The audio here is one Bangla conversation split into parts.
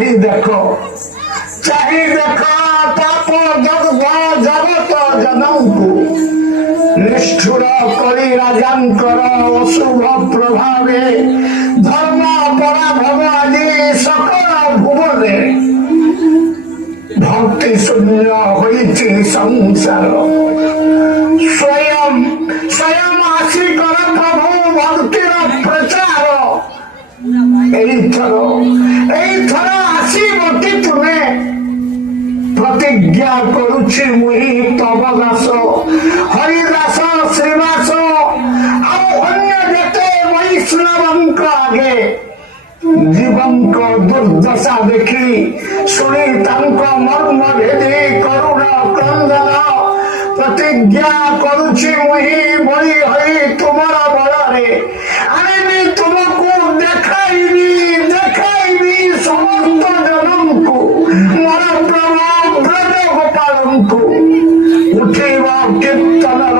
चाहि देखो पाप जगत जनकु निष्ठुर करी राजांकर अशुभ प्रभावे धर्म पराभव आदि सकल भुवने भक्ति शून्य होइछि संसार स्वयं स्वयं आसी कर प्रभु भक्तिर प्रचार एइथर आसीब कि तुमे प्रतिज्ञा करुछि मुहि तव दास हरिदास श्रीवास आउ अन्य जेते वैष्णवंक आगे जीवंक दुर्दशा देखी शुणी तांक मर्म भेदी करुण क्रंदन प्रतिज्ञा करुछि मुहि बळी हई तुमर बଳରେ आनिबी तुमको देखाइबी समस्त जनंकु मोर प्रभु ब्रज गोपालंकु उठेब कीर्तनर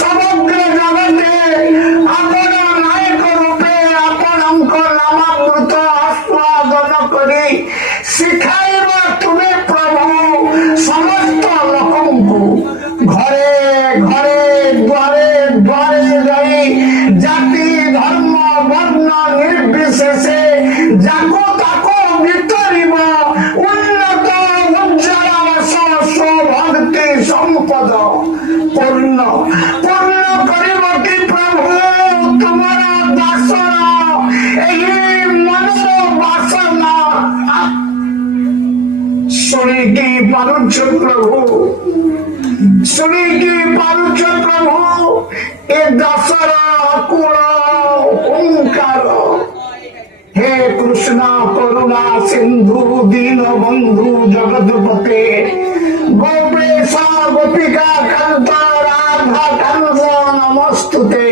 समग्र जगते आपण नायक रूपे आपणक नामामृत आस्वादन करी शिखाइब तुमे प्रभु समस्त लोकंकु घरे घरे द्वारे द्वारे जाई जाति धर्म वर्ण निर्विशेषे जाको ताको वितरिब उन्नत उज्ज्वल स्वभक्ति संपद पूर्ण करिब कि प्रभु तुमर दासर एही मनर वासना शुणिकी पारुछ प्रभु ए दासर कुल ओंकार हे कृष्ण करुणा सिंधु दीन बंधु जगतपते गोपेश गोपिका कांत राधा कांत नमस्तुते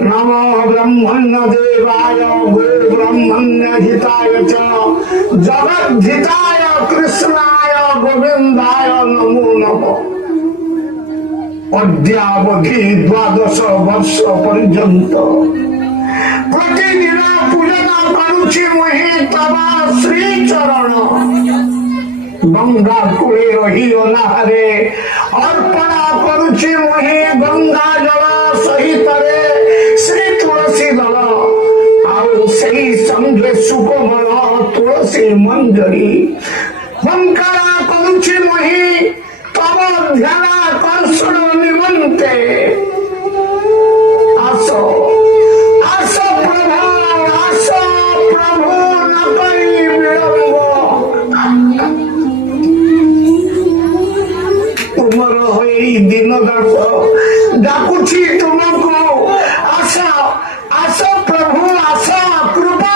नमो ब्रह्मण्य देवाय गो ब्रह्मण्य हिताय च जगद्धिताय कृष्णाय गोविंदाय नमो नमः अद्यावधि 12 वर्ष पर्यंत प्रतिदिन पूजन करुछि मुहि तव श्री चरण गंगा कूले रही अनाहरे अर्पण करुछि मुहि गंगा जल सहित श्री तुलसी दल आउ सेही संगे सुकोमल तुलसी मंजरी हंकारा करुछि मुहि तव ध्यान कर्षण निमंते आसो प्रभु न करी विलंब तुमर होई दिन दास डाकुछि तुमको आस प्रभु आस कृपा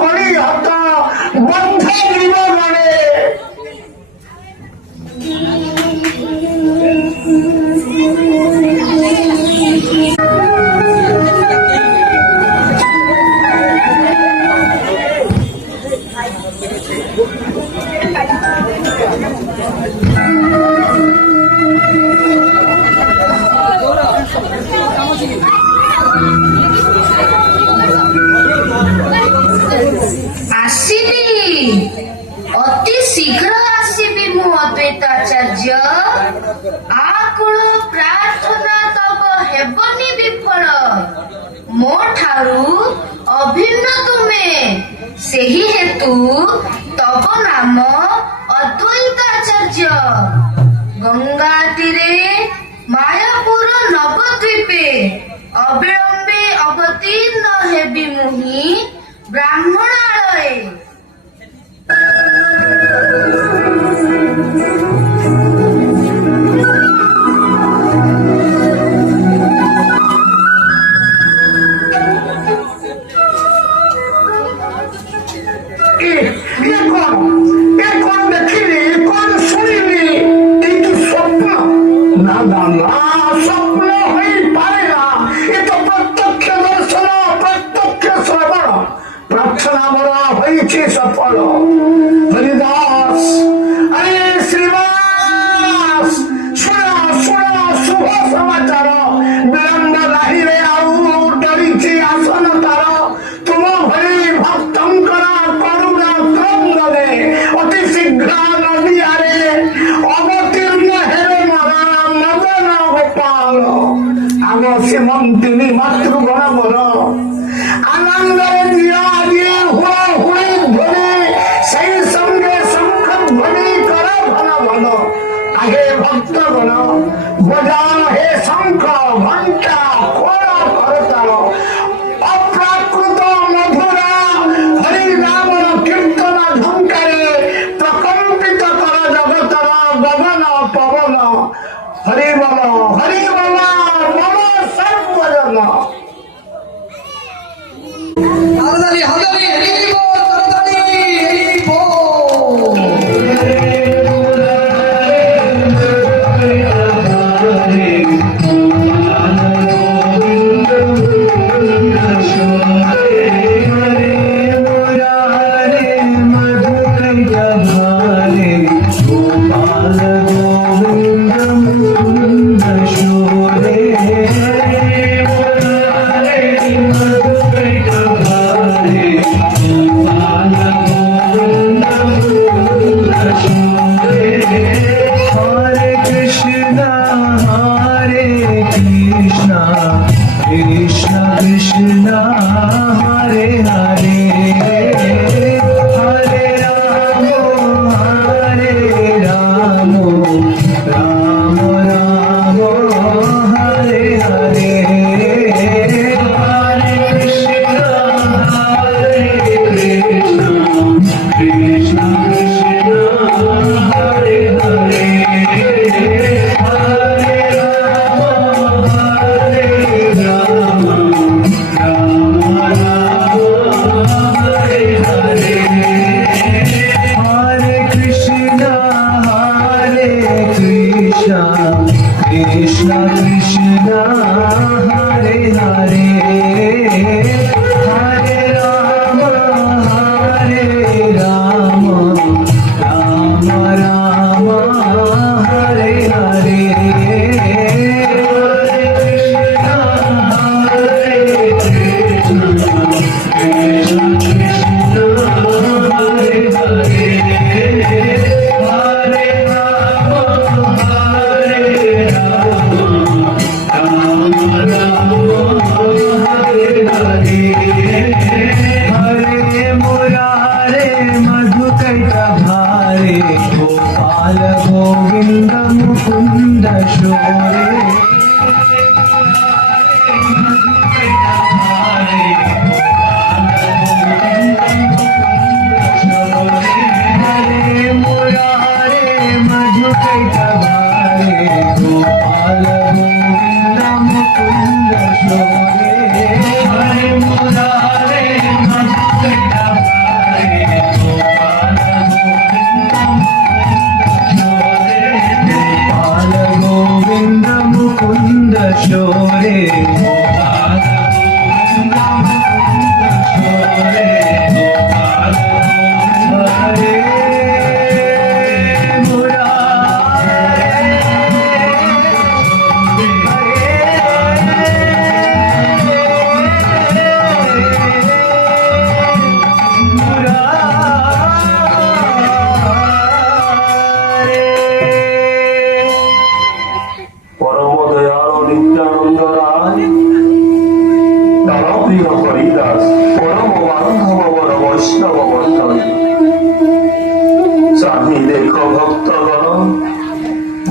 करी हत बंध जीवने अति शीघ्र आसिबी मु अद्वैताचार्य आकुल प्रार्थना तब हेबनी विफल मो ठारू अभिन्न तुमे सेही हेतु तब नाम अद्वैताचार्य गंगा तीरे मायापुर नवद्वीपे अविलंबे अवतीर्ण हेबी मुहि ब्राह्मणालये स्वप्न हो पारे ना ये तो प्रत्यक्ष दर्शन प्रत्यक्ष श्रवण प्रार्थना ভক্তগণ বজাও হে শঙ্খ ঘণ্টা খোল করতাল অপ্রাকৃত মধুরা হরি নামর কীর্তন ঝঙ্কারে প্রকম্পিত কর জগতর গগন পবন হরি বল মম সর্বজন। হাততালি হাততালি হরি বল করতালি হরি বল।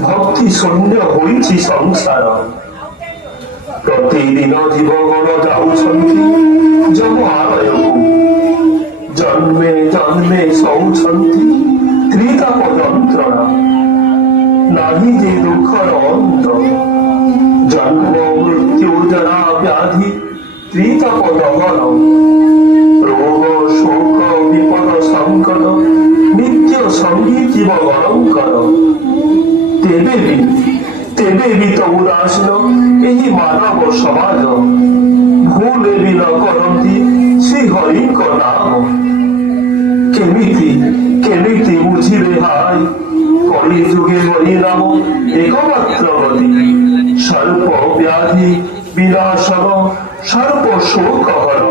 ଭକ୍ତି ଶୂନ୍ୟ ହୋଇଛି ସଂସାର। ପ୍ରତିଦିନ ଜୀବଗଣ ଯାଉଛନ୍ତି ଯମ ଆଳୟକୁ, ଜନ୍ମେ ଜନ୍ମେ ସହୁଛନ୍ତି ତ୍ରିତାପ ଯନ୍ତ୍ରଣା। ନାହିଁ ଯେ ଦୁଃଖର ଅନ୍ତ, ଜନ୍ମ ମୃତ୍ୟୁ ଜରା ବ୍ୟାଧି ତ୍ରିତାପ ଦହନ। ରୋଗ ଶୋକ ବିପଦ ସଂକଟ ନିତ୍ୟ ସଙ୍ଗୀ ଜୀବଗଣଙ୍କର। ତେବେ ବି ତ ଉଦାସୀନ ଏହି ମାନବ ସମାଜ, ଭୁଲ ବି ନ କରନ୍ତି ଶ୍ରୀ ହରିଙ୍କ ନାମ। କେମିତି ବୁଝିବେ ଭାଇ, କଳି ଯୁଗେ ହରି ନାମ ଏକମାତ୍ର ଗତି। ସର୍ପ ବ୍ୟାଧି ବିନାଶନ ସର୍ବ ଶୋକ ହର,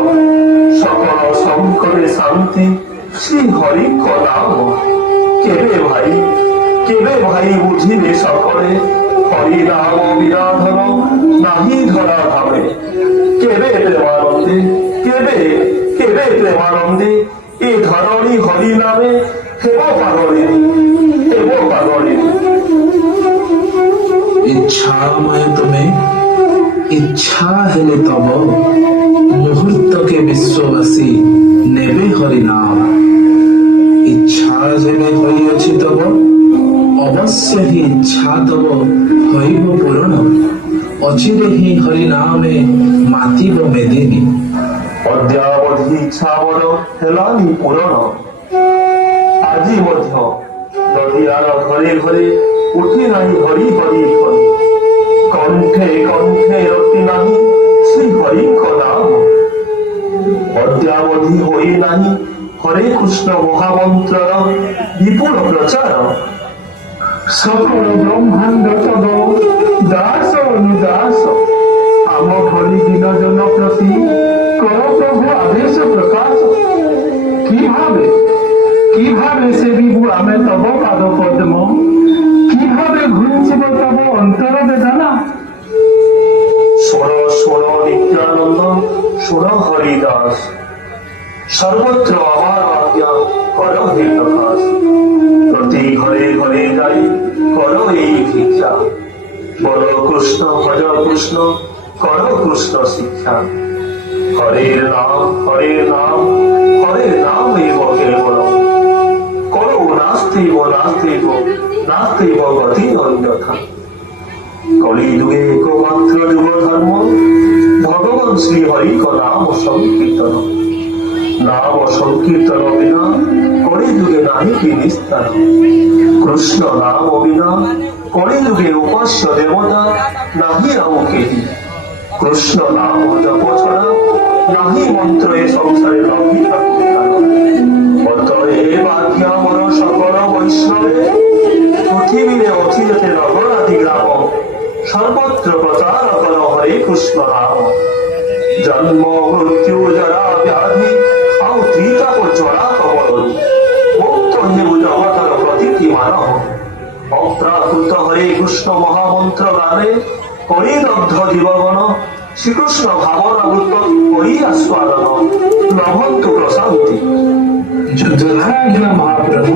সকল সংকটে শান্তি শ্রী হরিଙ୍କ নাম। কেবে ভাই বুঝিবে সকলে, হরি নাম বিরাধন নাহি ধরা ভাবে। কেবে প্রেমানন্দে এ ধরণী হরি নামে হেব পাগলিনী। ইচ্ছাময় তুমি ইচ্ছা হেলে তব মুহূর্তকে বিশ্ববাসী নেবে হরি নাম ইচ্ছা যেবে হইଅছি তব অবশ্য হি ইচ্ছা তব হইব ପୂରଣ ଅଚିରେ ହିଁ ହରି ନାମେ ମାତିବ ମେଦିନୀ ଅଦ୍ୟାବଧି ଇଚ୍ଛା ମୋର ହେଲାନି ପୂରଣ ଆଜି ମଧ୍ୟ ନଦିଆର ଘରେ ଘରେ ଉଠି ନାହିଁ ହରି ହରି ହରି କଣ୍ଠେ କଣ୍ଠେ ରଟି ନାହିଁ ଶ୍ରୀ ହରିଙ୍କ ନାମ ଅଦ୍ୟାବଧି ହୋଇ ନାହିଁ ହରେ କୃଷ୍ଣ ମହାମନ୍ତ୍ରର ବିପୁଳ ପ୍ରଚାର সকল ব্রহ্মাণ্ড তব দাস অনুদাস আম ভরি দিন জন প্রতি কর প্রভু আদেশ প্রকাশ কিভাবে সেবিবু আমি তব পাদ পদ্ম কিভাবে ঘুঞ্চিব তব অন্তর বেদনা শোণ শোণ নিত্যানন্দ শোণ হরিদাস সর্বত্র আমার আজ্ঞা কর হে প্রকাশ প্রতি ঘরে ঘরে যাই কর এই ভিক্ষা বল কৃষ্ণ ভজ কৃষ্ণ কর কৃষ্ণ শিক্ষা হরের নাম এব কেবল করো নাস্তিব গতি অন্যথা কলি যুগে একমাত্র যুগ ধর্ম ভগবান শ্রী হরিক নাম সংকীর্তন বিনা কলি যুগে নাহি কি নিস্তার কৃষ্ণ নাম বিনা কলি যুগে উপাস্য দেবতা নাহি আও কেহি কৃষ্ণ নাম জপ ছড়া নাহি মন্ত্র এ সংসারে নাহি অতএব আজ্ঞা মন সকল বৈষ্ণবে পৃথিবীরে অচিরেতে নগরাদি গ্রাম সর্বত্র প্রচার কর হরে কৃষ্ণ নাম জন্ম মৃত্যু জরা ব্যাধি আও ত্রিতাপ জড়া কবল মুক্ত হেবু জগতর প্রতীতি মানব অপ্রাকৃত হরে কৃষ্ণ মহামন্ত্র গানে হরিদগ্ধ জীবগণ শ্রীকৃষ্ণ ভাবনামৃত হরি আস্বাদন লভন্তু প্রশান্তি যুদ্ধরাজ্ঞা মহাপ্রভু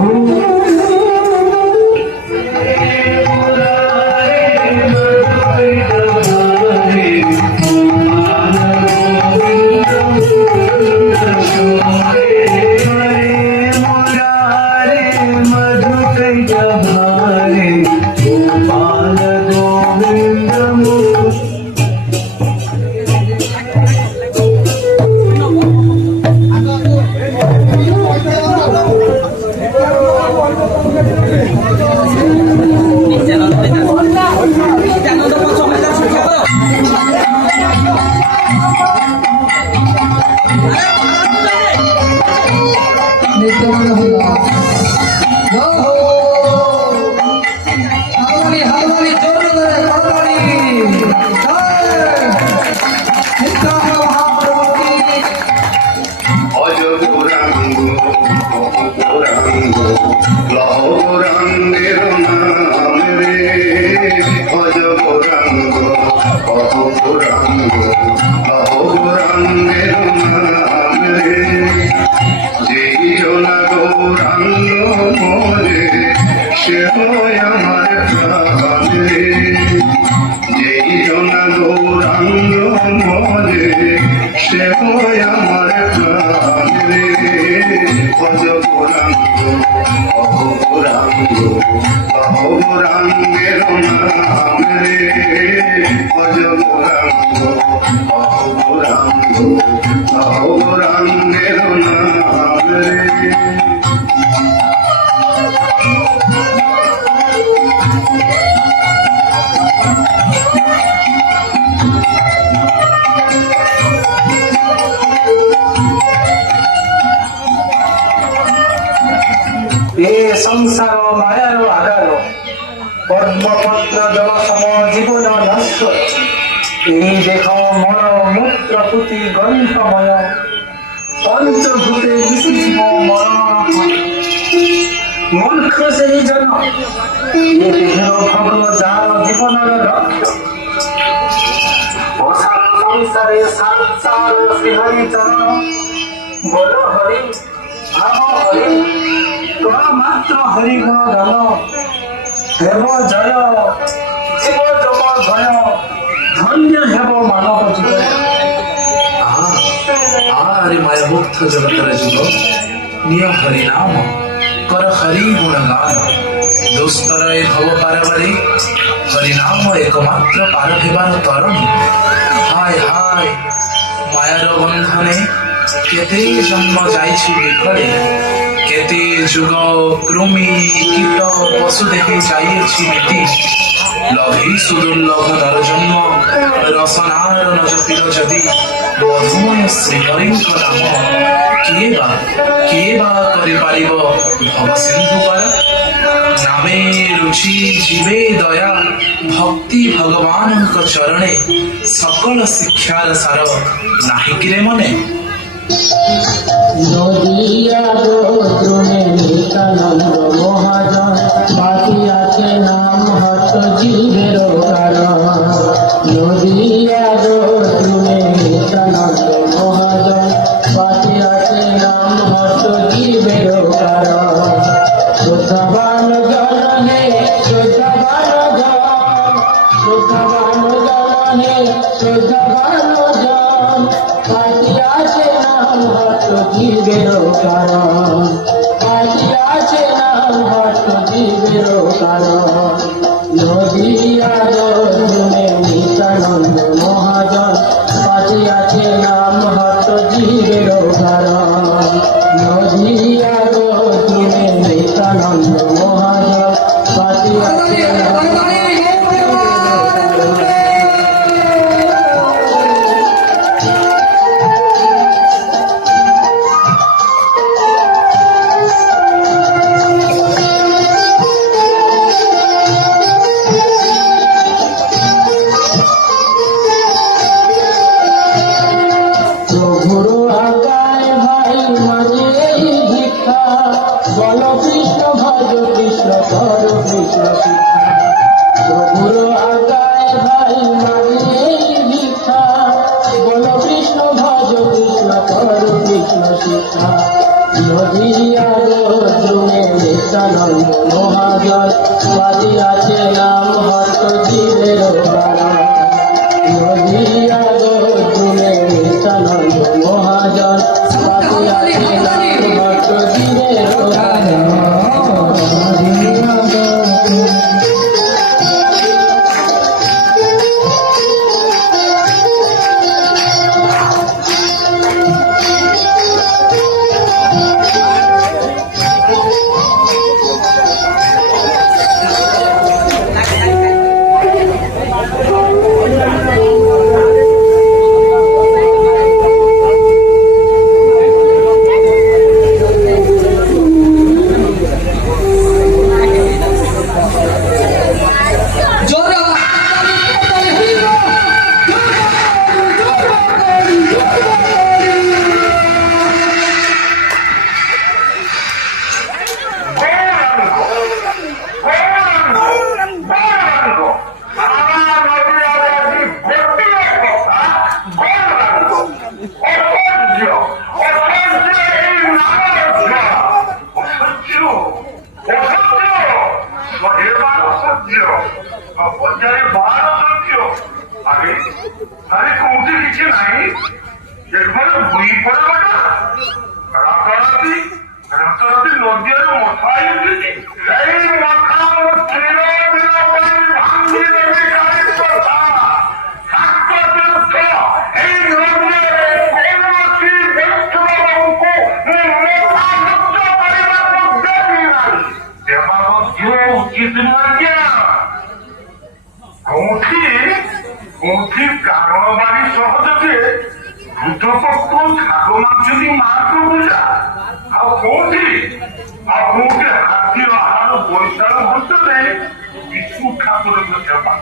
এ সংসার মায়ার আগার পদ্মপত্র জল সম জীবন নশ্বর এই দেখ মর মূত্র পুতি গন্ধময় পঞ্চভূতে বিশুদ্ধ মরণ মূর্খ সেই জন এ দেহের ভগ যার জীবনের লক্ষ্য অসার সংসারে সংসার শ্রীহরি চরণ বল হরি ভাব হরি তোর মাত্র হরি গুণ গান হেব জয় শিব জপ ପଛକୁ ଆରେ ମାୟାମୁଗ୍ଧ ଜଗତର ଯୁଗ ନିୟ ହରି ନାମ କର ହରି ଗୁଣଗାନ ଦୁସ୍ତର ଏ ଭବ ପାରବାରେ ହରିନାମ ଏକମାତ୍ର ପାର ହେବାର ତରଣୀ। ହାୟ ହାୟ ମାୟାର ବନ୍ଧନେ କେତେ ଜନ୍ମ ଯାଇଛି ବିକଳେ, କେତେ ଯୁଗ କୃମି କୀଟ ପଶୁ ଦେଖି ଯାଇଅଛି ମିଟି। ଲଭି ସୁଦୁର୍ଲଭ ଦର ଜନ୍ମ ରସନାର ନ ଜପିଲ ଯଦି ମଧୁମୟ ଶ୍ରୀହରିଙ୍କ ନାମ କିଏ ବା କରିପାରିବ ଭବ ସିନ୍ଧୁ ପାର। ନାମେ ରୁଚି ଜୀବେ ଦୟା ଭକ୍ତି ଭଗବାନଙ୍କ ଚରଣେ সকল ଶିକ୍ଷାର ସାର ନାହିଁ କିରେ ମନେ। নদিয়া দ্রোণে নিত্যানন্দ মহাজন বাকি আছে নাম হত জীবের কারণ। নদিয়া দ্রোণে নিত্যানন্দ মহাজন বাকি আছে নাম হত জীবের কারণ। শ্রদ্ধাবান জন হে শ্রদ্ধাবান জন, শ্রদ্ধাবান জন হে শ্রদ্ধাবান জন বাকি আছে নাম হত জীবের কারণ। বাকি আছে নাম হত জীবের কারণ। নদিয়া দ্রোণে নিত্যানন্দ মহাজন বাকি আছে নাম হত জীবের কারণ। নদিয়া দ্রোণে নিত্যানন্দ মহাজন বাকি আছে নাম প্রভুর আগায় ভাই মাঝে এই ভিক্ষা, বল কৃষ্ণ ভজ কৃষ্ণ কর কৃষ্ণ শিক্ষা। প্রভুর আগায় ভাই মাঝে এই ভিক্ষা, বল কৃষ্ণ ভজ কৃষ্ণ কর কৃষ্ণ শিক্ষা। নদিয়া দ্রোণে নিত্যানন্দ মহাজন বাজি আছে নাম হত জীবের কারণ। নদিয়া দ্রোণে নিত্যানন্দ মহাজন বাজি আছে নাম হত জীবের কারণ। জোরে আরে কোনটি কিছু নাই একবার বই পড়ে বেটা রাতারাতি রাতারাতি নদীর মাথায় উঠেছি এই মাথা চির দিন ভাঙি দেবে কারের কথা থাকতে বিরুদ্ধ এই নদীর কৌরবী ব্যক্তিবাবুকে মাথা নষ্ট করিবার মধ্যে নাই দেবা উচিত নয় কৌঠির কারণ বাড়ি সহযোগে দুধপক্ষ ছাগল মাংসি মার্গ বোঝা আর কৌঠি হাতির আহার বৈশাল মন্ত্রে বিষ্ণু ঠাকুরের সেবা।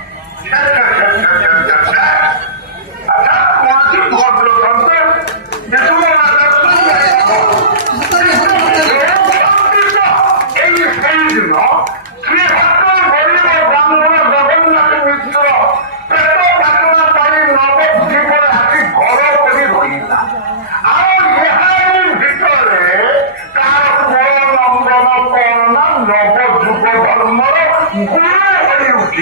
আচ্ছা কৌঠি ভদ্রগ্রন্থ এই সেই দিন শ্রী ভদ্র গরিব ব্রাহ্মণ জগন্নাথ মিত্র দেখো দেখো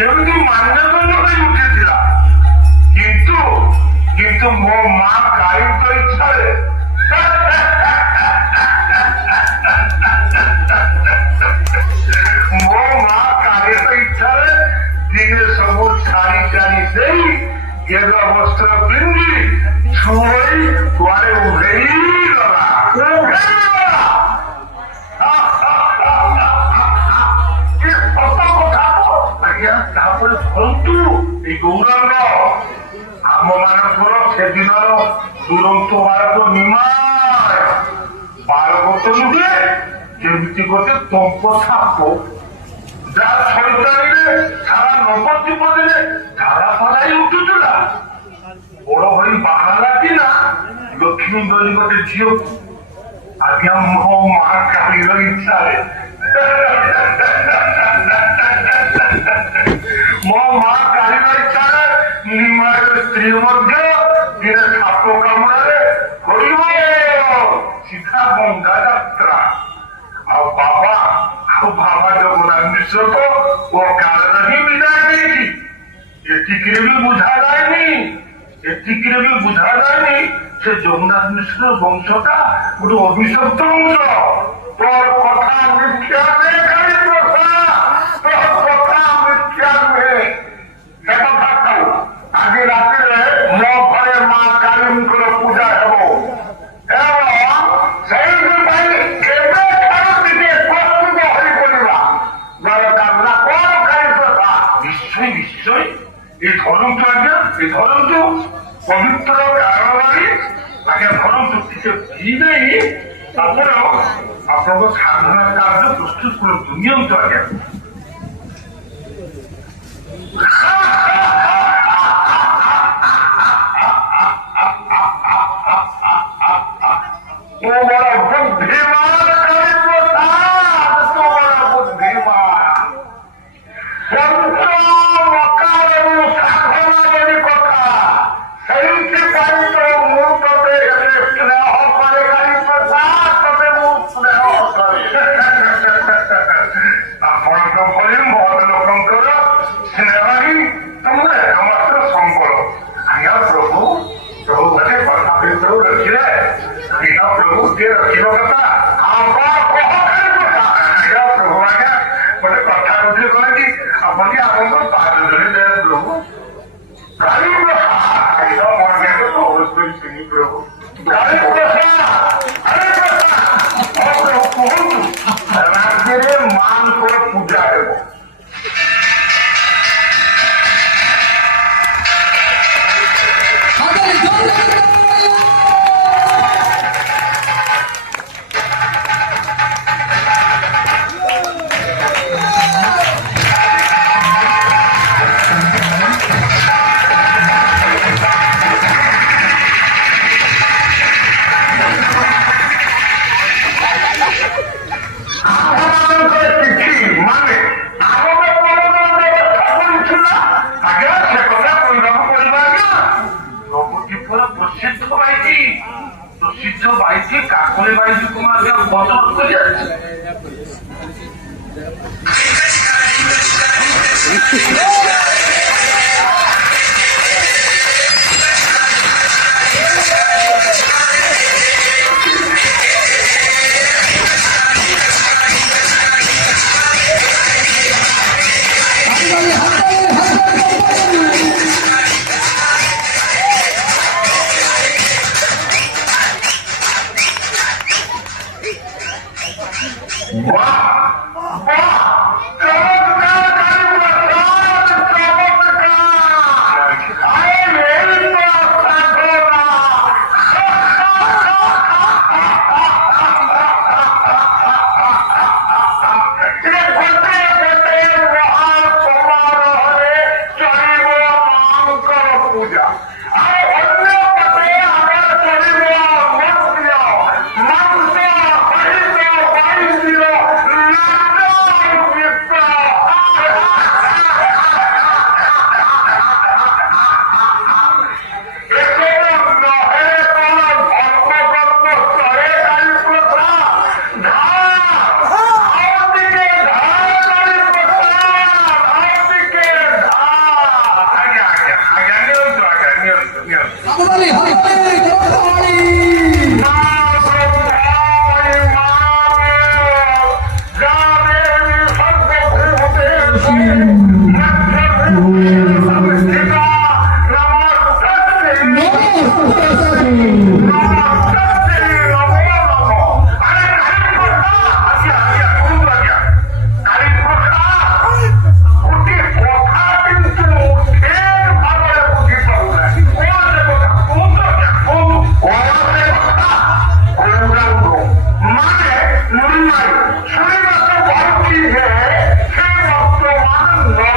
ସେମିତି ମାନ୍ୟଗଣ୍ୟ ହୋଇ ଉଠିଥିଲା। କିନ୍ତୁ କିନ୍ତୁ ମୋ ମା କାଳୀଙ୍କ ଇଚ୍ଛାରେ ମୋ ମା କାଳୀଙ୍କ ଇଚ୍ଛାରେ ଦିନେ ସବୁ ଛାଡ଼ି ଛାଡ଼ି ଦେଇ ଗେରୁଆ ବସ୍ତ୍ର ପିନ୍ଧି ଛୁଇ କୁଆଡ଼େ ଉଭେଇଗଲା। ତାପରେ ଧରନ୍ତୁ ଏଇ ଗୌରାଙ୍ଗ ଆମ ମାନଙ୍କର ସେଦିନର ଦୁରନ୍ତ ବାଳକ ନିମାୟ ବାଳକ ତ ନୁହେଁ, ଯେମିତି ଗୋଟେ ତମ୍ପ ସାପ ଯାହା ଶୈତାନୀରେ ସାରା ନବଦ୍ୱୀପ ଦିନେ ଧାରା ଫାରାଇ ଉଠୁଥିଲା। ବଡ ହୋଇ ବାହାରିଲା ଦିନା ଲକ୍ଷ୍ମୀ ବୋଲି ଗୋଟେ ଝିଅକୁ ଆଜ୍ଞା ମୋ ମା କାଳୀର ଇଚ୍ଛାରେ ମୋ ମା କାଳୀର ଇଚ୍ଛାରେ ନିମାର ସ୍ତ୍ରୀ ମଧ୍ୟ ଦିନେ ସାପ କାମୁଡ଼ାରେ କରିବ ସିଧା ଗଙ୍ଗା ଯାତ୍ରା। ଆଉ ବାବା ଜଗନ୍ନାଥ ମିଶ୍ରକ ଓ କାଳର ହିଁ ବିଦାୟ ଦେଇଛି। ଏତିକିରେ ବି ବୁଝା ଯାଏନି ସେ ଜଗନ୍ନାଥ ମିଶ୍ର ବଂଶଟା ଗୋଟେ ଅଭିଶପ୍ତ ବଂଶ। ତୋର କଥା ମିଥ୍ୟା ନୁହେଁ, ଖାଲି ତୋର କଥା ମିଥ୍ୟା ନୁହେଁ। ସେ କଥା ଥାଉ, ଆଜି ରାତିରେ ମୋ ଘରେ ମା କାଳୀଙ୍କର ପୂଜା ହେବ ଏବଂ ସେଇଥିପାଇଁ କେବେ ଠାରୁ ଟିକେ ପ୍ରସ୍ତୁତ ହୋଇପଡ଼ିବା ଦରକାର ନା କଣ କାଳୀ ପ୍ରଥା। ନିଶ୍ଚୟ ଏ ଧରନ୍ତୁ ଆଜ୍ଞା, ଏ ଧରନ୍ତୁ ପବିତ୍ର କାରବାରୀ ଆଜ୍ଞା, ଧରନ୍ତୁ ଟିକେ ପିଇ ନେଇ ଆପଣ ଆପଣଙ୍କ ସାଧନା କାର୍ଯ୍ୟ ପ୍ରସ୍ତୁତ କରନ୍ତୁ। ନିଅନ୍ତୁ ଆଜ୍ଞା। ପୂଜା ହେବ। প্রসিদ্ধ বাইজি কাকলে বাইজি কুমার বদল করে শরীর বর্তমান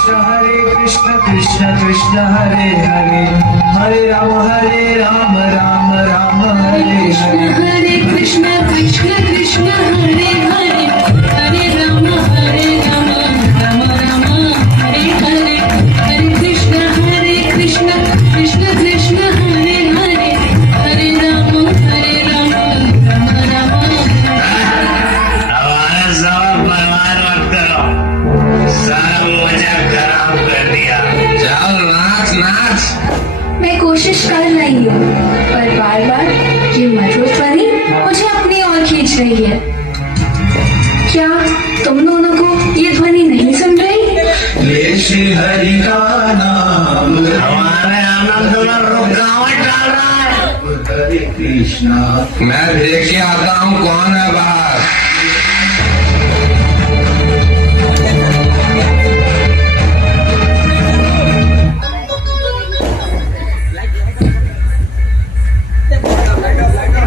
कृष्ण कृष्ण हरे हरे हरे राम राम राम हरे हरे हरे कृष्ण कृष्ण कृष्ण हरे हरे हरे राम राम राम हरे हरे हरे कृष्ण कृष्ण कृष्ण कृष्ण हरे हरे हरे राम राम राम हमारा सब परिवार सारा मजा खराब कर दिया। चल नाच नाच। मैं कोशिश कर रही हूँ पर बार बार ये मधुर ध्वनि मुझे अपनी ओर खींच रही है। क्या तुम दोनों को ये ध्वनि नहीं सुन रही? ले श्री हरि का नाम हमारे आनंद में रुकावट डाल रहा है। हरे कृष्णा। मैं देख के आता हूँ कौन है बाहर।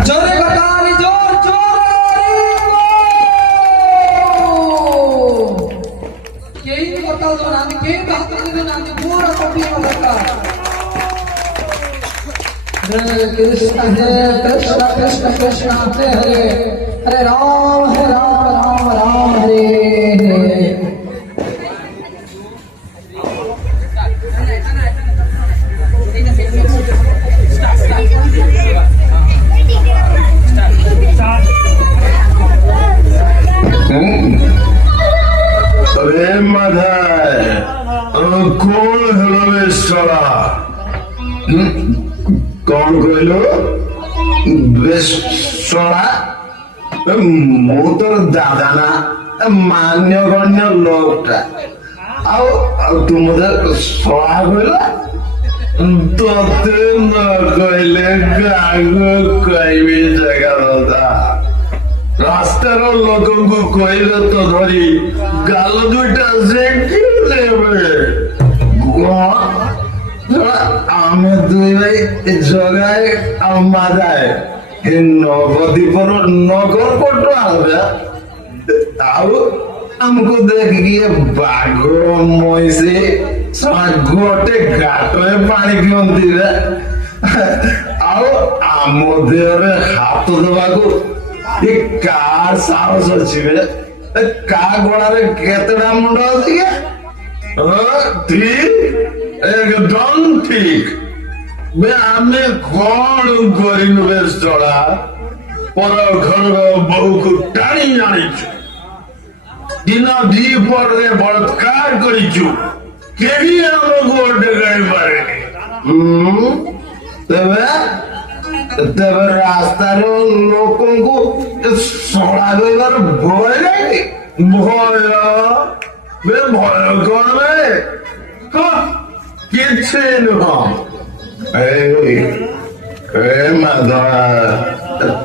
जोरे बतारी जोर जोर यही बता दो नानी के बात कर नानी पूरा कॉपी में लगा हरे कृष्ण कृष्ण कृष्ण हरे हरे हरे राम राम हरे हरे अरे माधाय कौन हलो बेसरा कौन कहलो बेसरा मु तोर दादा ना मान्य गण्य लोकटा तू मुझे सड़ा कहला तोते न कहले गागो कहबी जगह दादा रास्तार लोक कहले तो धरी गाल दुईटा से आम दुई भाई जगाए मादाए नवद्वीपर नगर पटो आवे आमको देखिए बाघ मईसी गोटे घाट में पानी पिंदी आम देहरे हाथ देवाक कार साहस अच्छी का गोड़े केतटा मुंड अच्छी ठीक एकदम ठीक आम कौन करू बेसड़ा पर घर बहु को टाणी आनीचु दिन दीपर बलात्कार करीचु केही आमको डेगाई पारे तेरे रास्तार लोक सड़ा गईबार भय नहीं भय भय कौन किसी नुह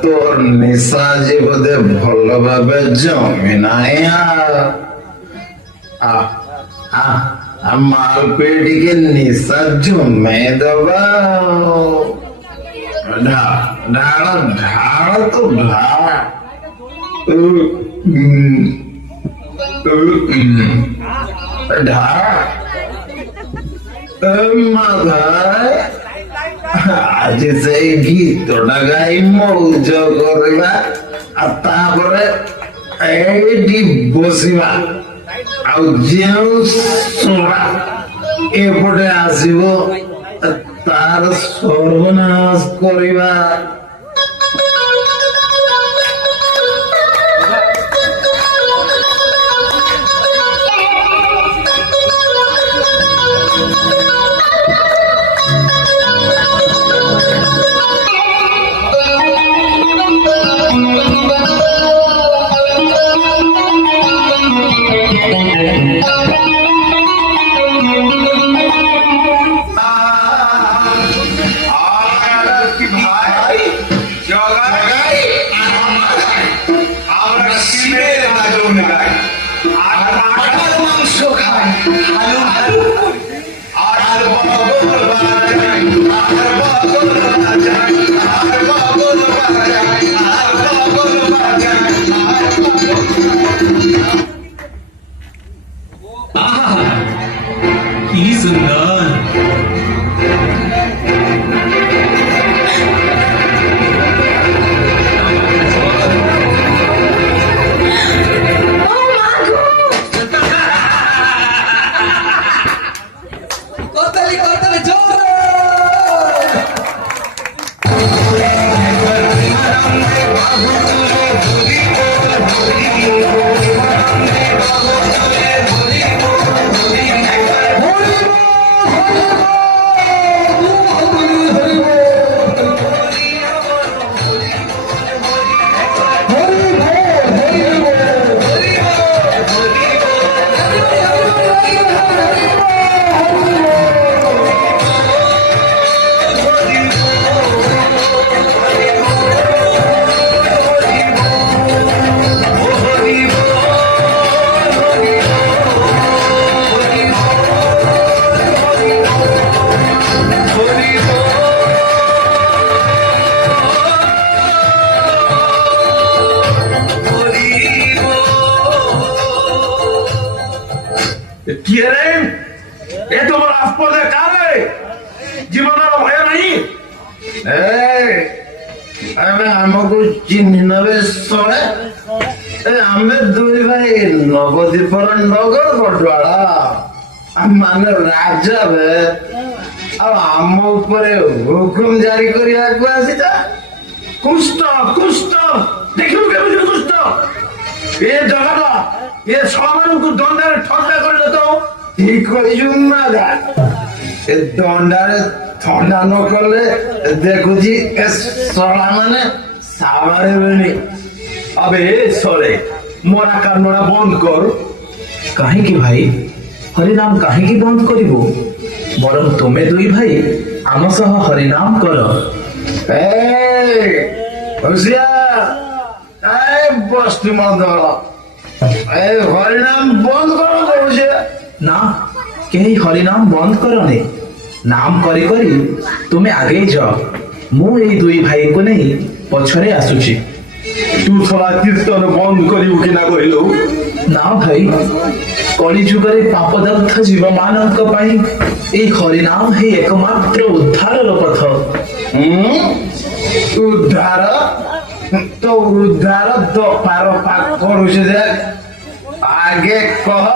तोर निशा जी बोधे भल भावे जमी ना मालपेटी के निशा जमे दबा ढाड़ ढाड़ तो ढाड़ ढाड़ आज से गीत गाई मौज करवा बसवा एपटे आसब तार सर्वनाश करवा କିଏ ରେ ଏ ତମର ଆସ୍ପଦେ କାରେ ଜୀବନର ଭୟ ନାହିଁ ଆମେ ଆମକୁ ଚିହ୍ନି ନେବେ ଶଳେ ଆମେ ଦୁଇ ଭାଇ ନବଦ୍ୱୀପର ନଗର ପଟୁଆଳା ମାନେ ରାଜା ବେ ଆଉ ଆମ ଉପରେ ହୁକୁମ ଜାରି କରିବାକୁ ଆସିଛ କୁଷ୍ଟ କୁଷ୍ଟ ଦେଖିବୁ କେମିତି କୁଷ୍ଟ ଏ ଜଗତ ଏ ଛମାନଙ୍କୁ ଦଣ୍ଡାରେ ଠଣ୍ଡା କରିଲେ ତ ଠିକ କହିଛୁ ନା ଏ ଦଣ୍ଡାରେ ଥଣ୍ଡା ନ କଲେ ଦେଖୁଛି ଏ ଶଳା ମାନେ ସାବାରିବେନି আবে সরে মরা কান্নড়া বন্ধ কর କାହିଁକି ଭାଇ ହରିନାମ କାହିଁକି ବନ୍ଦ କରିବ ବରଂ ତୁମେ ଦୁଇ ଭାଇ ଆମ ସହ ହରିନାମ କର ବସ୍ତି ମଦଳ ଏ ହରିନାମ ବନ୍ଦ କର କହୁଛେ ନା କେହି ହରିନାମ ବନ୍ଦ କରନି ନାମ କରି କରି ତୁମେ ଆଗେଇ ଯାଅ ମୁଁ ଏଇ ଦୁଇ ଭାଇଙ୍କୁ ନେଇ ପଛରେ ଆସୁଛି তু ছড়া কীর্তন বন্ধ করিব কিনা কহিলু ନା ଭାଇ କଳି ଯୁଗରେ ପାପଦଗ୍ଧ ଜୀବମାନଙ୍କ ପାଇଁ ଏଇ ହରିନାମ ହିଁ ଏକମାତ୍ର ଉଦ୍ଧାରର ପଥ ଉଦ୍ଧାର ତ ଉଦ୍ଧାର ଦପାର କରୁଛେ ଯେ ଆଗେ କହ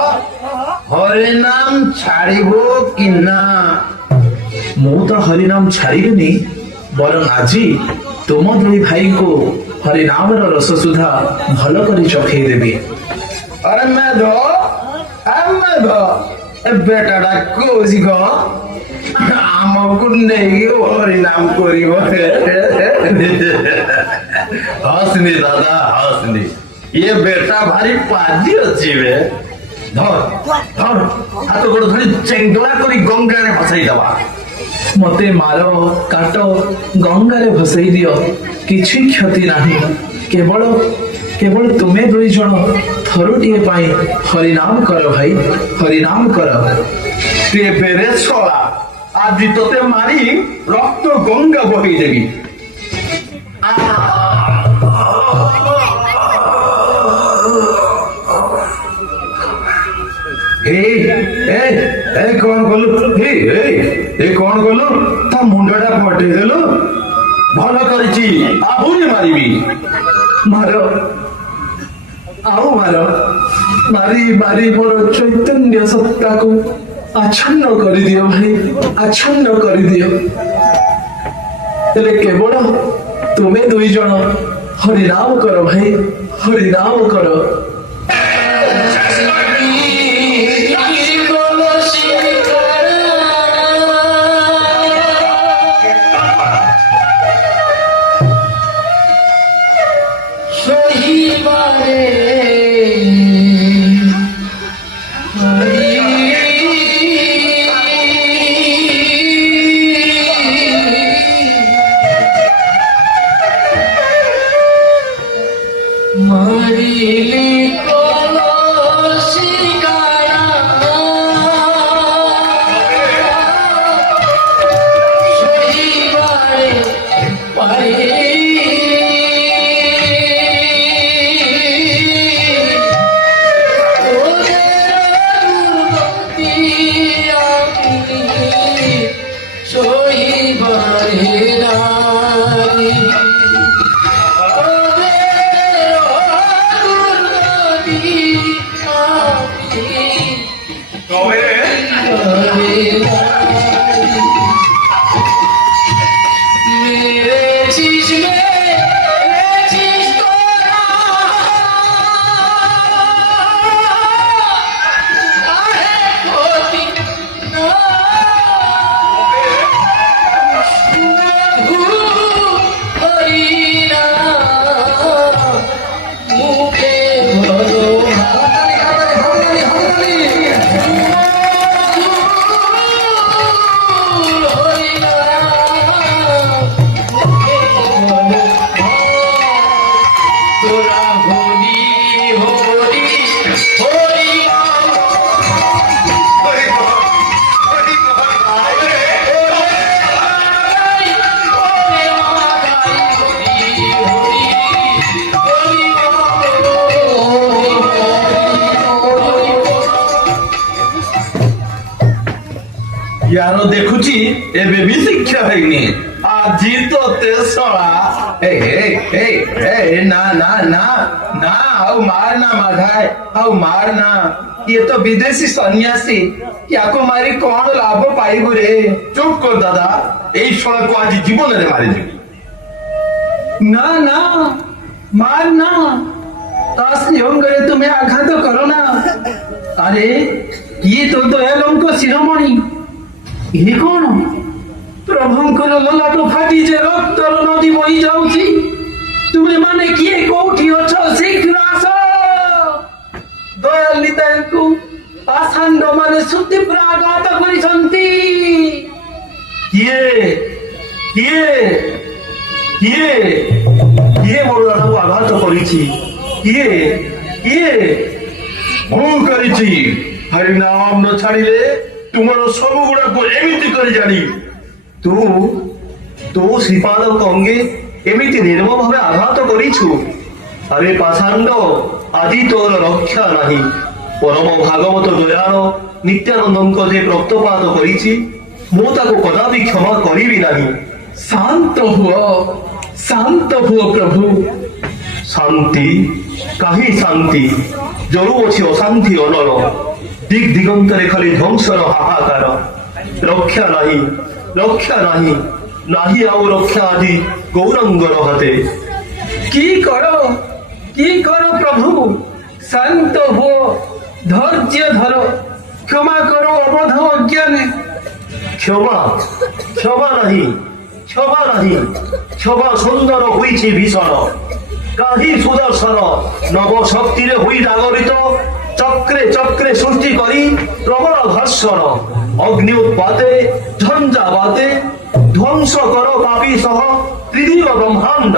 ହରିନାମ ଛାଡ଼ିବ କି ନା ମୁଁ ତ ହରିନାମ ଛାଡ଼ିବିନି ବରଂ ଆଜି ତୁମ ଦୁଇ ଭାଇଙ୍କୁ ହରିନାମର ରସ ସୁଧା ଭଲ କରି ଚଖେଇ ଦେବି अरे मैं धो बेटाटा कौची कह ଆମକୁ ନେଇକି ହରିନାମ କରିବ ହସନି ଦାଦା ହସନି ଇଏ ବେଟା ଭାରି ପାଜି ଅଛି ବେ ଧର ଧର ହାତ ଗୋଡ଼ ଧରି ଚେଙ୍ଗଳା କରି ଗଙ୍ଗାରେ ଭସାଇ ଦେବା ମତେ ମାର କାଟ ଗଙ୍ଗାରେ ଭସେଇ ଦିଅ କିଛି କ୍ଷତି ନାହିଁ କେବଳ କେବଳ ତୁମେ ଦୁଇ ଜଣ ଥରୁଟିଏ ପାଇଁ ହରିନାମ କର ଭାଇ ହରିନାମ କର তেরে ছড়া আଜି তোতে মারি রক্ত গঙ্গা বহিয়ে দেবি କଣ କଲୁ କଣ କଲୁ ତା ମୁଣ୍ଡଟା ପଟେଇ ଦେଲୁ ଭଲ କରିଛି ଆହୁରି ମାରିବି ମାର ଆଉ ମାର ମାରି ମାରି ମୋର ଚୈତନ୍ୟ ସତ୍ତାକୁ ଆଚ୍ଛନ୍ନ କରିଦିଅ ଭାଇ ଆଚ୍ଛନ୍ନ କରିଦିଅ ହେଲେ କେବଳ ତୁମେ ଦୁଇ ଜଣ ହରିନାମ କର ଭାଇ ହରିନାମ କର यार देखुची एबे भी शिक्षा हैनी आजी तो ते सळा ए ना ना ना ना आउ मारना माघाय आउ मारना ये तो विदेशी सन्यासी याको मारी कौन लाभ पाइबु रे चुप कर दादा এই শোলা को आज जीवन रे मारी दिबी ना ना मार ना तास येऊन गए तुम्हें आघात करो ना अरे ये तो दयालंक शिरोमणि ये कौन प्रभुଙ୍କର ଲଲାଟ ଫାଟି ଯେ ରକ୍ତର ନଦୀ ବହି ଯାଉଛି ତୁମେ ମାନେ କିଏ କୋଉଠି ଅଛ ଶୀଘ୍ର ଆସ ଦୟାଳିତାଙ୍କୁ ପାଷାଣ୍ଡ ମାନେ ସୁତି ପ୍ରାଘାତ କରିଛନ୍ତି କିଏ କିଏ କିଏ କିଏ ମୋର ଲାଟକୁ ଆଘାତ କରିଛି କିଏ କିଏ ମୁଁ କରିଛି ହରି ନାମ ନ ଛାଡ଼ିଲେ ତୁମର ସବୁ ଗୁଡ଼ାକୁ ଏମିତି କରି ଜାଣି ତୁ ଶ୍ରୀପାଦଙ୍କ ଅଙ୍ଗେ ଏମିତି ନିର୍ମମ ଭାବେ ଆଘାତ କରିଛୁ ଆରେ ପାଷାଣ୍ଡ ଆଜି ତୋର ରକ୍ଷା ନାହିଁ ପରମ ଭାଗବତ ଦୟାଳ ନିତ୍ୟାନନ୍ଦଙ୍କ ଯେ ରକ୍ତପାତ କରିଛି ମୁଁ ତାକୁ କଦାପି କ୍ଷମା କରିବି ନାହିଁ ଶାନ୍ତ ହୁଅ ପ୍ରଭୁ ଶାନ୍ତି କାହିଁ ଶାନ୍ତି ଜରୁଅଛି ଅଶାନ୍ତି ଅନଳ ଦିଗ ଦିଗନ୍ତରେ ଖାଲି ଧ୍ୱଂସର ହାହାକାର ରକ୍ଷା ନାହିଁ ନାହିଁ ଆଉ ରକ୍ଷା ଆଜି ଗୌରାଙ୍ଗର ହାତେ কি করো প্রভু শান্ত হো ধৈর্য ধরো ক্ষমা করো অবধ অজ্ঞানে ক্ষমা ନାହିଁ ক্ষমা ସୁନ୍ଦର ହୋଇଛି ଭୀଷଣ କାହିଁ ସୁଦର୍ଶନ ନବ ଶକ୍ତିରେ ହୋଇ ଜାଗରିତ ଚକ୍ରେ ଚକ୍ରେ ସୃଷ୍ଟି କରି ପ୍ରବଳ ଘର୍ଷଣ ଅଗ୍ନି ଉତ୍ପାତେ ଝଞ୍ଜା ବାତେ ଧ୍ୱଂସ କର ପାପୀ ସହ ତ୍ରିଦିବ ବ୍ରହ୍ମାଣ୍ଡ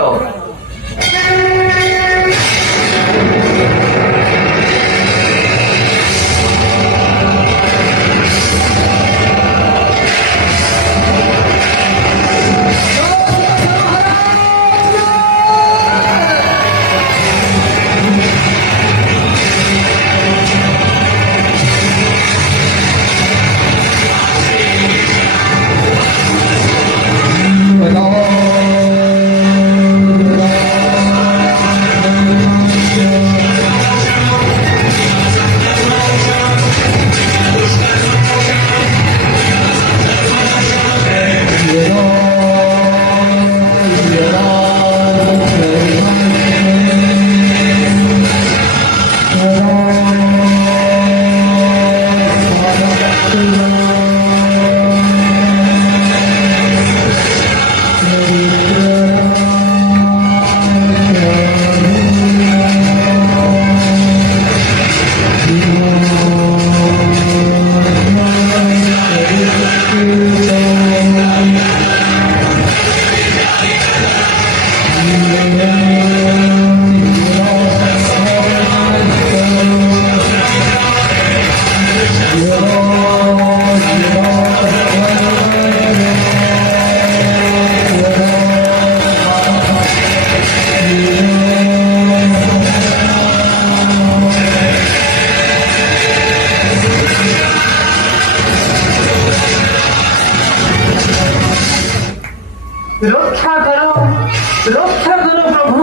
রক্ষা করো প্রভু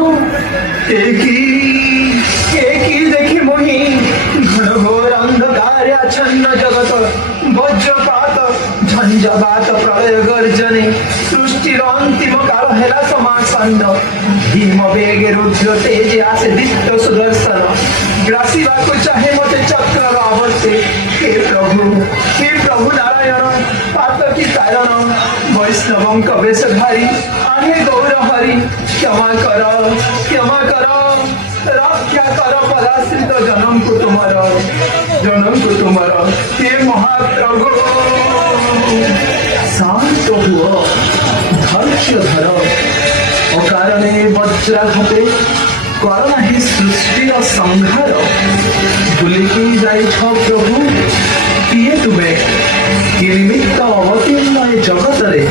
কি দেখি মহি ঘন ঘোর অন্ধকারে আচ্ছন্ন জগত বজ্রপাত ঝঞ্ঝাবাত প্রলয় গর্জনে সৃষ্টির অন্তিম কাল হেলা সমাসন্ন ভীম বেগে রুদ্র তেজে আসে দীপ্ত সুদর্শন গ্রাসিବାକୁ চাহে মতে চক্রর আবর্তে হে প্রভু নারায়ণ পাতকি কারণ বৈষ্ণবঙ্ক বেশধারী আহে গৌর হরি ক্ষমা কর রক্ষা কর পদাশ্রিত জনমকু তোমার হে মহাপ্রভু শান্ত হুয় ধৈর্য ধর অকারণে বজ্রাঘাতে কর ନାହିଁ ସୃଷ୍ଟିର ସଂହାର ଭୁଲିକି ଯାଇଛ ପ୍ରଭୁ କିଏ ତୁମେ କି ନିମିତ୍ତ ଅବତୀର୍ଣ୍ଣ ଏ ଜଗତରେ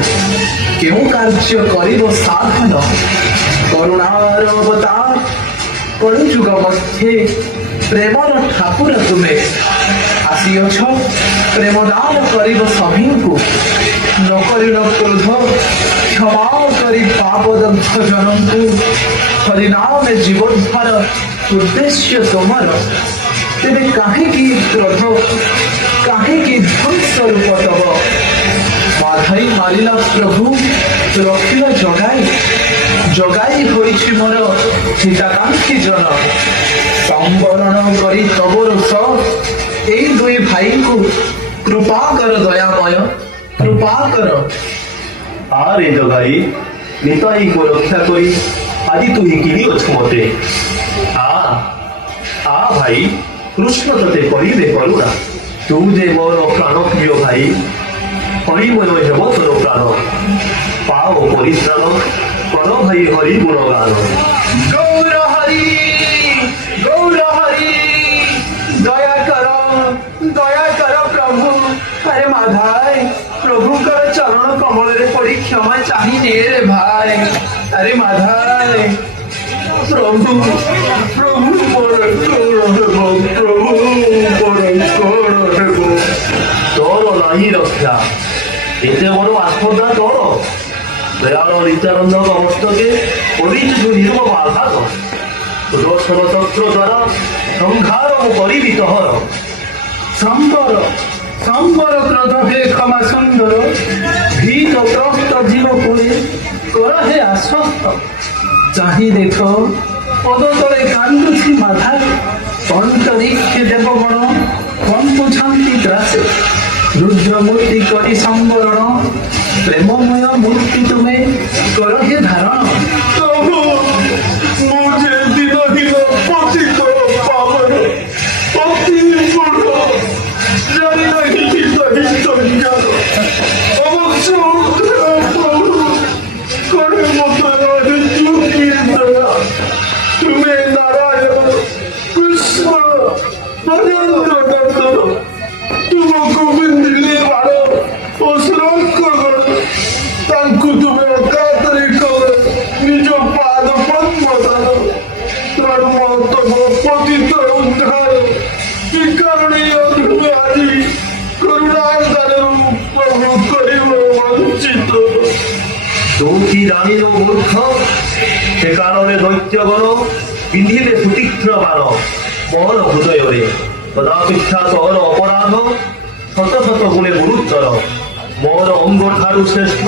କେଉଁ କାର୍ଯ୍ୟ କରିବ ସାଧନ କରୁଣାର ଅବତାର କଳିଯୁଗ ମଧ୍ୟରେ ପ୍ରେମର ଠାକୁର ତୁମେ ଆସିଅଛ ପ୍ରେମ ଦାନ କରିବ ସଭିଙ୍କୁ ନ କରିଲ କ୍ରୋଧ କ୍ଷମା କରି ପାପ ଦଗ୍ଧ ଜନଙ୍କୁ ହରିନାମେ ଜୀବୋଦ୍ଧାର ଉଦ୍ଦେଶ୍ୟ ତୁମର ତେବେ କାହିଁକି କ୍ରୋଧ କାହିଁକି ଧ୍ୱଂସ ରୂପ ତବ ମାଧାଇ ମାରିଲା ପ୍ରଭୁ ରଖିଲ ଜଗାଇ ହୋଇଛି ମୋର ହିତାକାଂକ୍ଷୀ ଜନ ସମ୍ବରଣ କରି ତବ ରୋଷ এই দুই ভাইଙ୍କୁ কৃপা কর দয়াময় কৃপা কর আরে জগাই নিতাই কো রক্ষা করি আজি তুই কিনিଅଛୁ মতে আ ভাই কৃষ্ণ তোতে করিবে করুণা তু যে মোর প্রাণ প্রিয় ভাই হরিময় হেব তোর প্রাণ পাও পরিত্রাণ কর ভাই হরি গুণগান গৌর হরি দয়া কর প্রভু আরে মাধাই প্রভুঙ্কর চরণ কমଳରେ পড়ি ক্ষমা চাহি নে রে ভাই আরে মাধাই প্রভু বড় হেব তোর নাহি রক্ষা এতে বড় আস্পদা তোর দয়াল নিত্যানন্দ মস্তকে করিছু নির্মম আঘাত দোষর তন্ত্র দ্বারা সংহার করিবি তহর সম্বর ক্রোধ হে ক্ষমা সুন্দর ভীত ত্রস্ত জীব পুরে কর হে আশ্বস্ত চাহি দেখ পদতলে কান্দুছি মাধাই অন্তরিক্ষে দেবগণ কম্পুছান্তি ত্রাসে রুদ্রমূর্তি করি সম্বরণ প্রেমময় মূর্তি তুমি কর হে ধারণ মুঝে দিন দিন পতিত পাবন অতি গুণ জানি নাহি সহিত জ্ঞান অবশ্য প্রভু করে মতো যুক্তির দয়া তুমি নারায়ণ কৃষ্ণ নরেন্দ্র দত্ত ତୁମକୁ ବିନ୍ଧିଲେ ବାଳ ଓ ସୁରକ୍ଷା କର ତାଙ୍କୁ ତୁମେ ଏକାତରେ କର ନିଜ ପାଦ ପଦ୍ମ ଦାନ ଧର୍ମ ତମ ପତିତ ଉଦ୍ଧାର ବିକାରଣୀୟ ତୁମେ ଆଜି କରୁଣାଦାନରୁ ପ୍ରଭୁ କରିବ ବଞ୍ଚିତ দৌকি রানীর মূর্খ সে কারণে দৈত্যগণ পিন্ধিলে সুতীক্ষ্ণ বাণ মোর হৃদୟରେ তদাপেক্ষা তোর অপরাধ শত শত গুণে গুরুত্তর মোর অঙ্গ ঠারু শ্রেষ্ঠ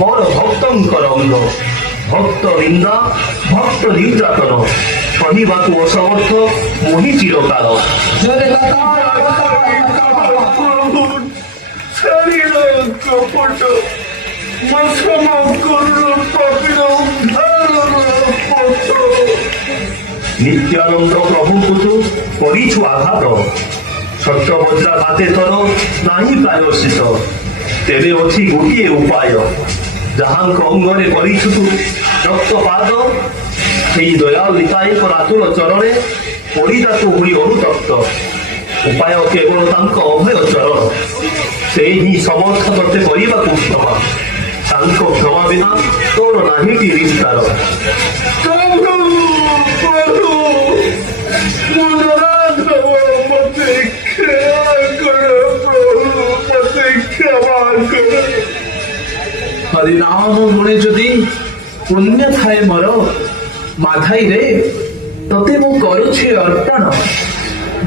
মোর ভক্তঙ্কর অঙ্গ ভক্ত নিন্দা ভক্ত নির্যাতন সহিবাতু অসমর্থ মহি চিরকাল প্রভু শরীর কপট মসম করুণ পাপির উদ্ধার পথ নিত্যানন্দ প্রভুଙ୍କୁ କରିଛୁ ଆଘାତ ସତ୍ୟ ବଜ୍ରା ଘାତେ ତର ନାହିଁ ପ୍ରାୟଶ୍ଚିତ ତେବେ ଅଛି ଗୋଟିଏ ଉପାୟ ଯାହାଙ୍କ ଅଙ୍ଗରେ କରିଛୁ ତୁ ରକ୍ତପାତ ସେଇ ଦୟାଳ ନିତାଇଙ୍କ ରାତୁଳ ଚରଣେ ପଡ଼ିଯା ତୁ ହୁଳି ଅନୁତପ୍ତ ଉପାୟ କେବଳ ତାଙ୍କ ଅଭୟ ଚରଣ ସେଇ ହିଁ ସମର୍ଥ ତତେ କରିବାକୁ କ୍ଷମା ତାଙ୍କ କ୍ଷମା ବିନା ତୋର ନାହିଁ କି ନିସ୍ତାର হরিনাম গুণে যদি পুণ্য থায় মোর মাধাই রে তোতে মু করুছি অর্পণ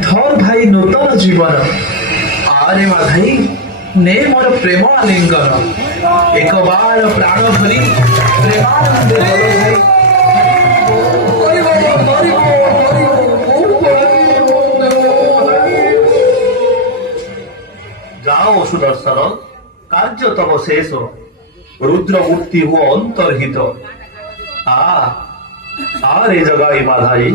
ধর ভাই নূতন জীবন আরে মাধাই নে মোর প্রেম আলিঙ্গন একবার প্রাণ ভরি প্রেমানন্দে বল ভাই যাও সুদর্শন কার্য তব শেষ রুদ্র মূর্তি হো অন্তর্হিত আরে জগাই মাধাই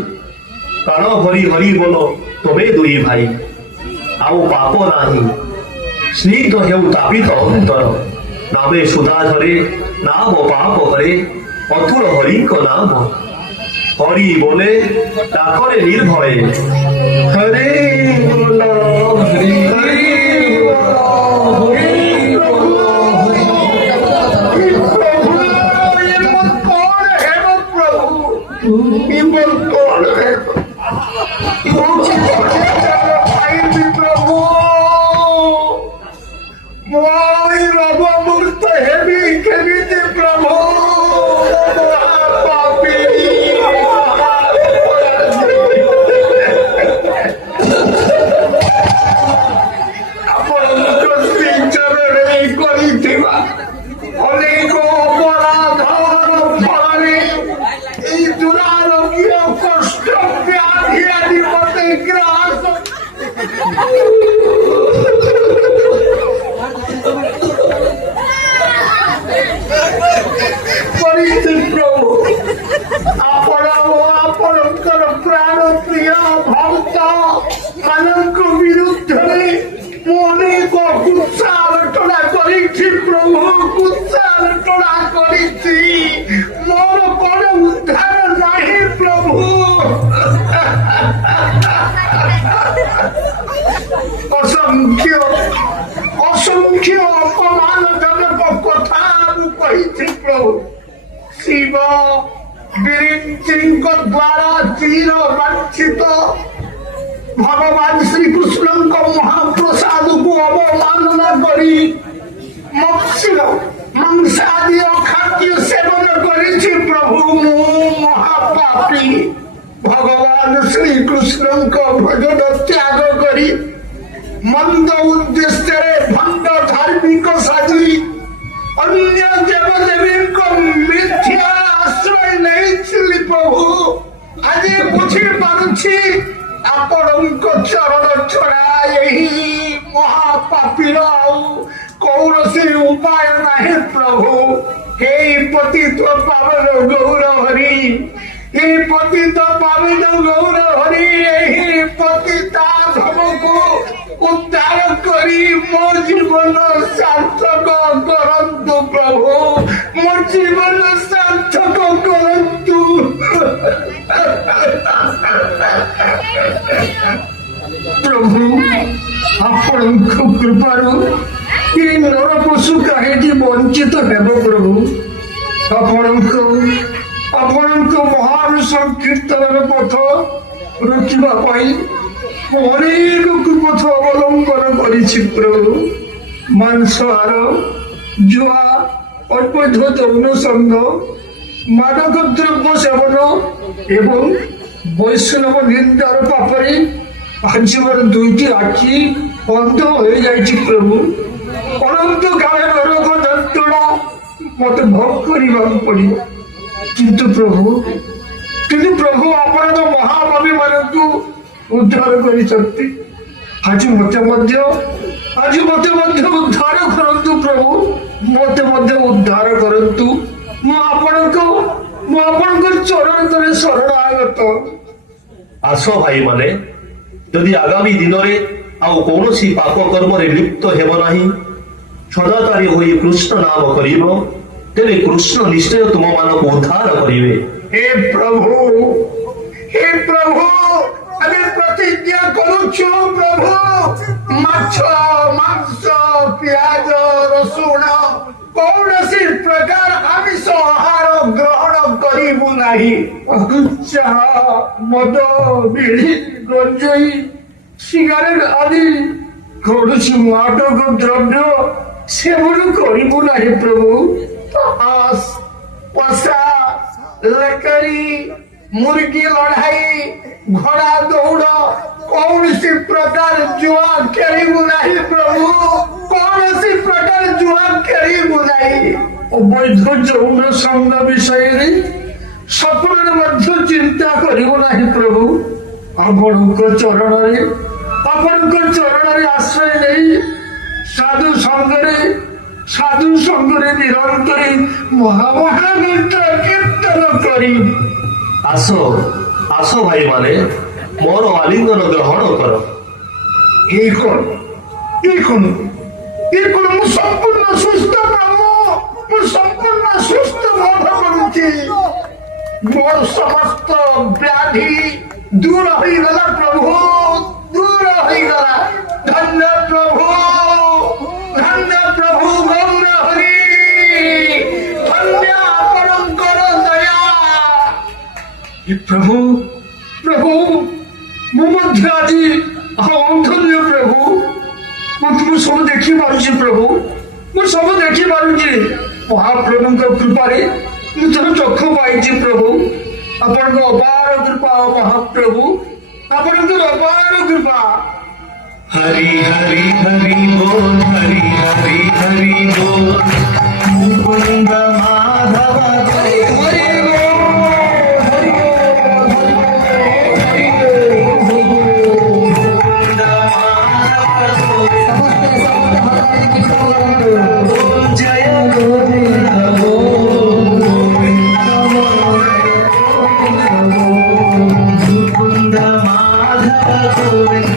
প্রাণ হরি হরি বল তবে দুই ভাই আউ পাপ নাহি স্নিগ্ধ হেউ তাপিত অন্তর নামে সুধা ধরে নাম পাপ হরে অতুল হরিঙ্ক নাম হরি বলে ডাকরে নির্ভয়ে হরে বল হরি হরি প্রভু ପ୍ରାଣ ପ୍ରିୟ ଭକ୍ତ ମାନଙ୍କ ବିରୁଦ୍ଧରେ ମୁଁ ଅନେକ କୁତ୍ସାରଟଣା କରିଛି ପ୍ରଭୁ, କୁତ୍ସାରଟଣା କରିଛି। ମୋର କଣ ଉଦ୍ଧାର ନାହିଁ ପ୍ରଭୁ। ଅସଂଖ୍ୟ ଅସଂଖ୍ୟ ଅପମାନଜନକ କଥା ମୁଁ କହିଛି ପ୍ରଭୁ। ଶିବ ବିରିଞ୍ଚିଙ୍କ ଦ୍ୱାରା ଚିର ବାଞ୍ଛିତ ଭଗବାନ ଶ୍ରୀକୃଷ୍ଣଙ୍କ ମହାପ୍ରସାଦକୁ ଅବମାନନା କରି ମାଂସାଦି ଅଖାଦ୍ୟ ସେବନ କରିଛି ପ୍ରଭୁ। ମୁଁ ମହାପାପୀ। ଭଗବାନ ଶ୍ରୀକୃଷ୍ଣଙ୍କ ଭଜନ ତ୍ୟାଗ କରି ମନ୍ଦ ଉଦ୍ଦେଶ୍ୟରେ ଭଣ୍ଡ ଧାର୍ମିକ ସାଜି ଅନ୍ୟ ଦେବଦେବୀଙ୍କ ମିଥ୍ୟା ଆଶ୍ରୟ ନେଇଥିଲି ପ୍ରଭୁ। ଆଜି ବୁଝିପାରୁଛି ଆପଣଙ୍କ ଚରଣ ଛଡ଼ା ଏହି ମହାପାପୀର ଆଉ କୌଣସି ଉପାୟ ନାହିଁ ପ୍ରଭୁ। ଏହି ପତିତ ପାବନ ଗୌର ହରି, ଏହି ପତିତ ପାବନ ଗୌର ହରି, ଏହି ପତିତା ଧମକୁ ଉଦ୍ଧାର କରି ମୋ ଜୀବନ ସାର୍ଥକ କରନ୍ତୁ ପ୍ରଭୁ, ମୋ ଜୀବନ ସାର୍ଥକ କରନ୍ତୁ। ପ୍ରଭୁ ଆପଣଙ୍କ କୃପାରୁ ଏ ନରପଶୁ କାହିଁକି ବଞ୍ଚିତ ହେବ ପ୍ରଭୁ। ଆପଣଙ୍କ ମହାନ ସଂକୀର୍ତ୍ତନର ପଥ ରୋକିବା ପାଇଁ ଅନେକ କୁପଥ ଅବଲମ୍ବନ କରିଛି ପ୍ରଭୁ। ମାଂସହାର, ଜୁଆ, ଅବୈଧ ଯୌନ ସଂଘ, ମାଦକ ଦ୍ରବ୍ୟ ସେବନ ଏବଂ ବୈଷ୍ଣବ ନିନ୍ଦାର ପାପରେ ଆଜି ମୋର ଦୁଇଟି ଆଖି ଅନ୍ଧ ହୋଇଯାଇଛି ପ୍ରଭୁ। ଅନନ୍ତ କାଳ ନରକ ଯନ୍ତ୍ରଣା ମତେ ଭୋଗ କରିବାକୁ ପଡିବ। କିନ୍ତୁ ପ୍ରଭୁ ଆପଣ ତ ମହାଭାବୀ ମାନଙ୍କୁ ଉଦ୍ଧାର କରିଛନ୍ତି। ଆଜି ମତେ ମଧ୍ୟ ଉଦ୍ଧାର କରନ୍ତୁ ପ୍ରଭୁ, ମତେ ମଧ୍ୟ ଉଦ୍ଧାର କରନ୍ତୁ। ମୁଁ ଆପଣଙ୍କ ଚରଣରେ ଶରଣାଗତ। ଆସ ଭାଇମାନେ, ଯଦି ଆଗାମୀ ଦିନରେ ଆଉ କୌଣସି ପାପ କର୍ମରେ ଲିପ୍ତ ହେବ ନାହିଁ, ସଦାଚାରୀ ହୋଇ କୃଷ୍ଣ ନାମ କରିବ, ତେବେ କୃଷ୍ଣ ନିଶ୍ଚୟ ତୁମମାନଙ୍କୁ ଉଦ୍ଧାର କରିବେ। ହେ ପ୍ରଭୁ ଆମେ ପ୍ରତିଜ୍ଞା କରୁଛୁ ପ୍ରଭୁ, ମାଛ, ମାଂସ, ପିଆଜ, ରସୁଣ କୌଣସି ପ୍ରକାର ଆମିଷ ଆହାର ଗ୍ରହଣ କରିବୁ ନାହିଁ। ଚାହା, ମଦ, ବିଡ଼ି, ଗଞ୍ଜେଇ, ସିଗାରେଟ ଆଦି କୌଣସି ମାଦକ ଦ୍ରବ୍ୟ ସେବନ କରିବୁ ନାହିଁ ପ୍ରଭୁ। ତାସ୍, ପଶା, ଲକରି, ମୁର୍ଗୀ ଲଢ଼ାଇ, ଘୋଡ଼ା ଦୌଡ଼ କୌଣସି ପ୍ରକାର ଜୁଆ ଖେଳିବୁ ନାହିଁ ପ୍ରଭୁ, କୌଣସି ପ୍ରକାର ଜୁଆ ଖେଳିବୁ ନାହିଁ। ଅବୈଧ ଯୌନ ସଂଘ ବିଷୟରେ ସ୍ୱପ୍ନରେ ମଧ୍ୟ ଚିନ୍ତା କରିବୁ ନାହିଁ ପ୍ରଭୁ। ଆପଣଙ୍କ ଚରଣରେ ଆଶ୍ରୟ ନେଇ ସାଧୁ ସଙ୍ଗରେ ନିରନ୍ତର ମହାମହାମନ୍ତ୍ର କୀର୍ତ୍ତନ କରି। ଆସ ଭାଇମାନେ, ମୋର ଆଲିଙ୍ଗନ ଗ୍ରହଣ କର। ଏ କଣ ମୁଁ ସମ୍ପୂର୍ଣ୍ଣ ସୁସ୍ଥ ପ୍ରଭୁ, ମୁଁ ସମ୍ପୂର୍ଣ୍ଣ ସୁସ୍ଥ ବୋଧ କରୁଛି। ମୋର ସମସ୍ତ ବ୍ୟାଧି ଦୂର ହୋଇଗଲା ପ୍ରଭୁ, ଦୂର ହୋଇଗଲା। ଧନ୍ୟ ପ୍ରଭୁ ଗୌର ହରି, ଧନ୍ୟ ଆପଣଙ୍କର ଦୟା। ପ୍ରଭୁ ମୁଁ ମଧ୍ୟ ଆଜି ଧନ୍ୟ ପ୍ରଭୁ, ମୁଁ ସବୁ ଦେଖିପାରୁଛି ପ୍ରଭୁ, ମୁଁ ସବୁ ଦେଖିପାରୁଛି। ମହାପ୍ରଭୁଙ୍କ କୃପାରେ ନୂତନ ଚକ୍ଷୁ ପାଇଛି ପ୍ରଭୁ। ଆପଣଙ୍କ ଅପାର କୃପା ମହାପ୍ରଭୁ, ଆପଣଙ୍କର ଅପାର କୃପା। हरि हरि हरि बोल, हरि हरि हरि बोल, मुकुंद माधव हरि हरि जय गोविंद गोविंद